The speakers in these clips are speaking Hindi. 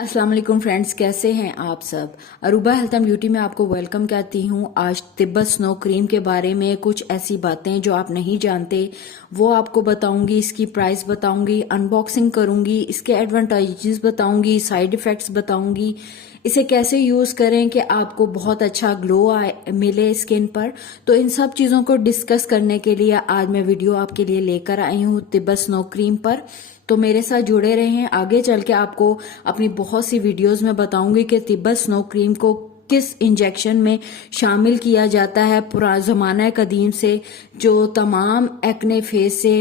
अस्सलाम वालेकुम फ्रेंड्स, कैसे हैं आप सब। अरूबा हेल्थ एंड ब्यूटी में आपको वेलकम कहती हूँ। आज तिब्बत स्नो क्रीम के बारे में कुछ ऐसी बातें जो आप नहीं जानते वो आपको बताऊंगी। इसकी प्राइस बताऊंगी, अनबॉक्सिंग करूंगी, इसके एडवांटेजेस बताऊंगी, साइड इफेक्ट्स बताऊंगी, इसे कैसे यूज करें कि आपको बहुत अच्छा ग्लो मिले स्किन पर। तो इन सब चीजों को डिस्कस करने के लिए आज मैं वीडियो आपके लिए लेकर आई हूँ तिब्बत स्नो क्रीम पर। तो मेरे साथ जुड़े रहें। आगे चल के आपको अपनी बहुत सी वीडियोस में बताऊंगी कि तिब्बत स्नो क्रीम को किस इंजेक्शन में शामिल किया जाता है। पुराना जमाना कदीम से जो तमाम एक्ने फेस से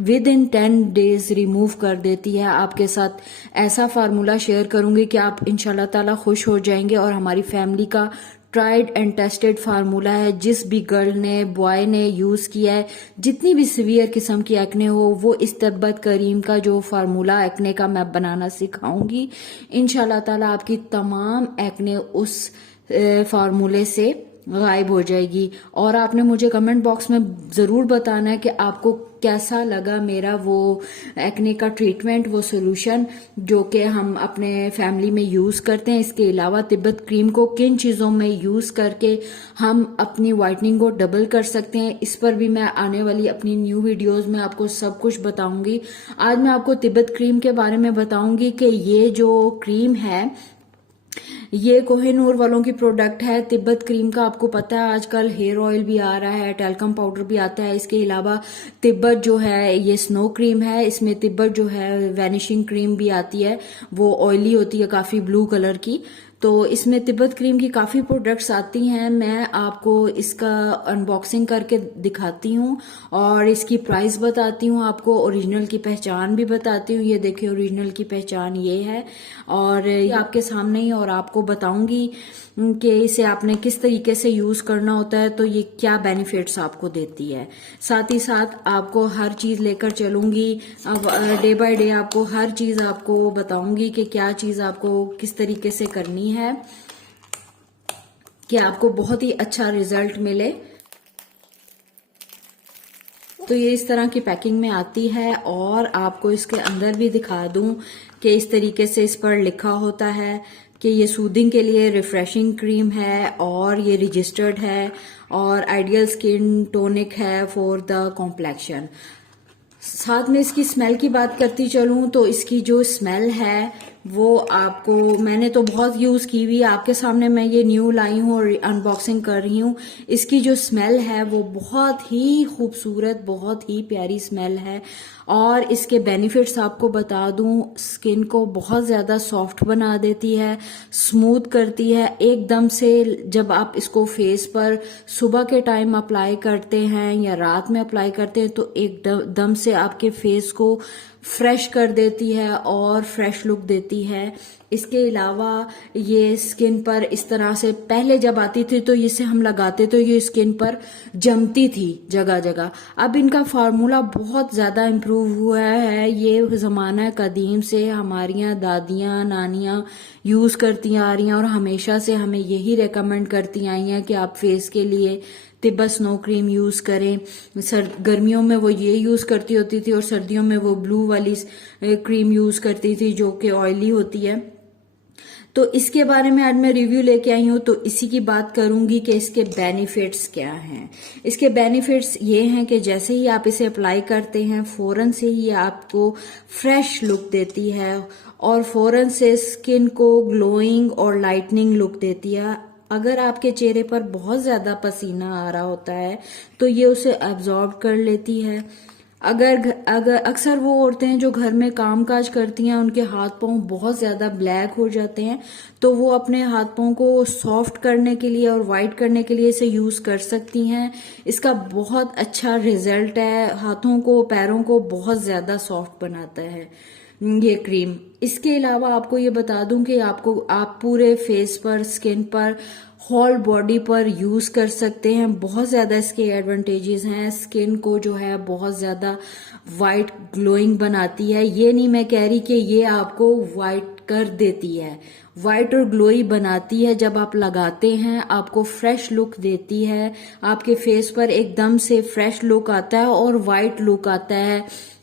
विद इन 10 डेज रिमूव कर देती है। आपके साथ ऐसा फार्मूला शेयर करूंगी कि आप इंशाल्लाह ताला खुश हो जाएंगे। और हमारी फैमिली का ट्राइड एंड टेस्टेड फार्मूला है। जिस भी गर्ल ने बॉय ने यूज किया है, जितनी भी सीवियर किस्म की एक्ने हो, वो इस तिब्बत करीम का जो फार्मूला एक्ने का मैं बनाना सिखाऊंगी। इंशाल्लाह ताला आपकी तमाम एक्ने उस फार्मूले से गायब हो जाएगी। और आपने मुझे कमेंट बॉक्स में जरूर बताना है कि आपको कैसा लगा मेरा वो एक्ने का ट्रीटमेंट, वो सोल्यूशन जो कि हम अपने फैमिली में यूज करते हैं। इसके अलावा तिब्बत क्रीम को किन चीजों में यूज करके हम अपनी वाइटनिंग को डबल कर सकते हैं, इस पर भी मैं आने वाली अपनी न्यू वीडियोस में आपको सब कुछ बताऊंगी। आज मैं आपको तिब्बत क्रीम के बारे में बताऊंगी कि ये जो क्रीम है ये कोहिनूर वालों की प्रोडक्ट है। तिब्बत क्रीम का आपको पता है आजकल हेयर ऑयल भी आ रहा है, टेल्कम पाउडर भी आता है। इसके अलावा तिब्बत जो है ये स्नो क्रीम है। इसमें तिब्बत जो है वैनिशिंग क्रीम भी आती है, वो ऑयली होती है काफी ब्लू कलर की। तो इसमें तिब्बत क्रीम की काफी प्रोडक्ट्स आती हैं। मैं आपको इसका अनबॉक्सिंग करके दिखाती हूँ और इसकी प्राइस बताती हूँ, आपको ओरिजिनल की पहचान भी बताती हूँ। ये देखिए ओरिजिनल की पहचान ये है और ये आपके सामने ही, और आपको बताऊंगी कि इसे आपने किस तरीके से यूज करना होता है, तो ये क्या बेनिफिट्स आपको देती है। साथ ही साथ आपको हर चीज लेकर चलूंगी। अब डे बाय डे आपको हर चीज आपको बताऊंगी कि क्या चीज आपको किस तरीके से करनी है कि आपको बहुत ही अच्छा रिजल्ट मिले। तो ये इस तरह की पैकिंग में आती है और आपको इसके अंदर भी दिखा दूं कि इस तरीके से इस पर लिखा होता है कि ये सूदिंग के लिए रिफ्रेशिंग क्रीम है और ये रजिस्टर्ड है और आइडियल स्किन टोनिक है फॉर द कॉम्प्लेक्शन। साथ में इसकी स्मेल की बात करती चलूं तो इसकी जो स्मेल है वो आपको, मैंने तो बहुत यूज की हुई, आपके सामने मैं ये न्यू लाई हूँ और अनबॉक्सिंग कर रही हूँ। इसकी जो स्मेल है वो बहुत ही खूबसूरत, बहुत ही प्यारी स्मेल है। और इसके बेनिफिट्स आपको बता दूं, स्किन को बहुत ज्यादा सॉफ्ट बना देती है, स्मूथ करती है एकदम से। जब आप इसको फेस पर सुबह के टाइम अप्लाई करते हैं या रात में अप्लाई करते हैं तो एकदम से आपके फेस को फ्रेश कर देती है और फ्रेश लुक देती है। इसके अलावा ये स्किन पर इस तरह से पहले जब आती थी तो इसे हम लगाते तो ये स्किन पर जमती थी जगह जगह। अब इनका फार्मूला बहुत ज्यादा इम्प्रूव हुआ है। ये जमाना कदीम से हमारियां दादियां नानियां यूज करती आ रही हैं और हमेशा से हमें यही रेकमेंड करती आई हैं कि आप फेस के लिए तिब्बत स्नो क्रीम यूज करें। गर्मियों में वो ये यूज करती होती थी और सर्दियों में वो ब्लू वाली क्रीम यूज करती थी जो कि ऑयली होती है। तो इसके बारे में आज मैं रिव्यू लेके आई हूँ, तो इसी की बात करूंगी कि इसके बेनिफिट्स क्या हैं। इसके बेनिफिट्स ये हैं कि जैसे ही आप इसे अप्लाई करते हैं फौरन से ही आपको फ्रेश लुक देती है और फौरन से स्किन को ग्लोइंग और लाइटनिंग लुक देती है। अगर आपके चेहरे पर बहुत ज्यादा पसीना आ रहा होता है तो ये उसे एब्जॉर्ब कर लेती है। अगर अक्सर वो औरतें जो घर में काम काज करती हैं उनके हाथ पांव बहुत ज्यादा ब्लैक हो जाते हैं, तो वो अपने हाथ पांव को सॉफ्ट करने के लिए और वाइट करने के लिए इसे यूज कर सकती हैं। इसका बहुत अच्छा रिजल्ट है, हाथों को पैरों को बहुत ज्यादा सॉफ्ट बनाता है ये क्रीम। इसके अलावा आपको ये बता दूं कि आप पूरे फेस पर, स्किन पर, होल बॉडी पर यूज कर सकते हैं। बहुत ज्यादा इसके एडवांटेजेस हैं। स्किन को जो है बहुत ज्यादा वाइट ग्लोइंग बनाती है। ये नहीं मैं कह रही कि ये आपको वाइट कर देती है, वाइट और ग्लोई बनाती है। जब आप लगाते हैं आपको फ्रेश लुक देती है, आपके फेस पर एकदम से फ्रेश लुक आता है और वाइट लुक आता है।